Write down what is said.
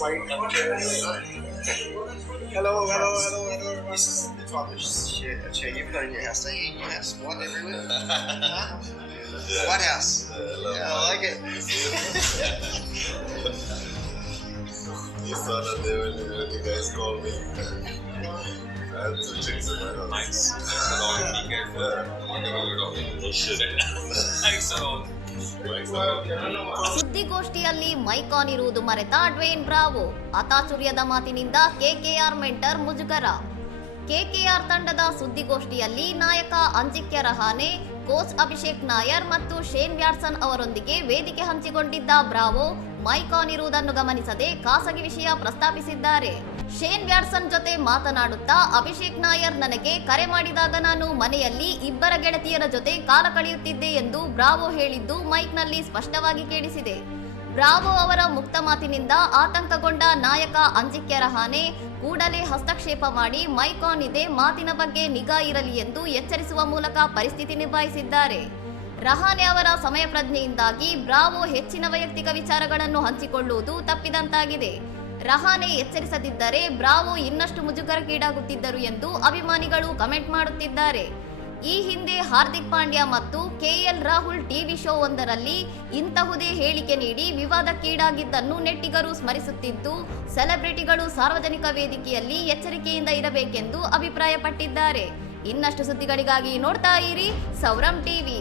Hello. This is the type of shit you put in your house. They eat in your house. What everywhere? Huh? The White House. Yeah, I like it. You saw that they when you guys called me. I had 2 chicks in my house. Nice. Thanks a lot. Be careful. Thanks a lot. ಸುದ್ದಿಗೋಷ್ಠಿಯಲ್ಲಿ mic on ಇರುವುದು ಮರೆತ ಡ್ವೇನ್ Bravo. ಅತಾಚುರ್ಯದ ಮಾತಿನಿಂದ KKR mentor ಮುಜುಗರ. KKR ತಂಡದ ಸುದ್ದಿಗೋಷ್ಠಿಯಲ್ಲಿ ನಾಯಕ Ajinkya Rahane, coach Abhishek Nair ಮತ್ತು Shane Watson ಅವರೊಂದಿಗೆ ವೇದಿಕೆ ಹಂಚಿಕೊಂಡಿದ್ದ ಬ್ರಾವೋ ಮೈಕ್ ಆನ್ ಇರುವುದನ್ನು ಗಮನಿಸದೆ ಖಾಸಗಿ ವಿಷಯ ಪ್ರಸ್ತಾಪಿಸಿದ್ದಾರೆ. ಶೇನ್ ವ್ಯಾಟ್ಸನ್ ಜೊತೆ ಮಾತನಾಡುತ್ತಾ ಅಭಿಷೇಕ್ ನಾಯರ್ ನನಗೆ ಕರೆ ಮಾಡಿದಾಗ ನಾನು ಮನೆಯಲ್ಲಿ ಇಬ್ಬರ ಗೆಳತಿಯರ ಜೊತೆ ಕಾಲ ಕಳೆಯುತ್ತಿದ್ದೆ ಎಂದು ಬ್ರಾವೋ ಹೇಳಿದ್ದು ಮೈಕ್ನಲ್ಲಿ ಸ್ಪಷ್ಟವಾಗಿ ಕೇಳಿಸಿದೆ. ಬ್ರಾವೋ ಅವರ ಮುಕ್ತ ಮಾತಿನಿಂದ ಆತಂಕಗೊಂಡ ನಾಯಕ ಅಜಿಂಕ್ಯ ರಹಾನೆ ಕೂಡಲೇ ಹಸ್ತಕ್ಷೇಪ ಮಾಡಿ ಮೈಕ್ ಆನ್ ಇದೆ, ಮಾತಿನ ಬಗ್ಗೆ ನಿಗಾ ಇರಲಿ ಎಂದು ಎಚ್ಚರಿಸುವ ಮೂಲಕ ಪರಿಸ್ಥಿತಿ ನಿಭಾಯಿಸಿದ್ದಾರೆ. ರಹಾನೆ ಅವರ ಸಮಯ ಪ್ರಜ್ಞೆಯಿಂದಾಗಿ ಬ್ರಾವೋ ಹೆಚ್ಚಿನ ವೈಯಕ್ತಿಕ ವಿಚಾರಗಳನ್ನು ಹಂಚಿಕೊಳ್ಳುವುದು ತಪ್ಪಿದಂತಾಗಿದೆ. ರಹಾನೆ ಎಚ್ಚರಿಸದಿದ್ದರೆ ಬ್ರಾವೋ ಇನ್ನಷ್ಟು ಮುಜುಗರಕ್ಕೀಡಾಗುತ್ತಿದ್ದರು ಎಂದು ಅಭಿಮಾನಿಗಳು ಕಮೆಂಟ್ ಮಾಡುತ್ತಿದ್ದಾರೆ. ಈ ಹಿಂದೆ ಹಾರ್ದಿಕ್ ಪಾಂಡ್ಯ ಮತ್ತು ಕೆಎಲ್ ರಾಹುಲ್ ಟಿವಿ ಶೋ ಒಂದರಲ್ಲಿ ಇಂತಹುದೇ ಹೇಳಿಕೆ ನೀಡಿ ವಿವಾದಕ್ಕೀಡಾಗಿದ್ದನ್ನು ನೆಟ್ಟಿಗರು ಸ್ಮರಿಸುತ್ತಿದ್ದು, ಸೆಲೆಬ್ರಿಟಿಗಳು ಸಾರ್ವಜನಿಕ ವೇದಿಕೆಯಲ್ಲಿ ಎಚ್ಚರಿಕೆಯಿಂದ ಇರಬೇಕೆಂದು ಅಭಿಪ್ರಾಯಪಟ್ಟಿದ್ದಾರೆ. ಇನ್ನಷ್ಟು ಸುದ್ದಿಗಳಿಗಾಗಿ ನೋಡ್ತಾ ಇರಿ ಸೌರಂ ಟಿವಿ.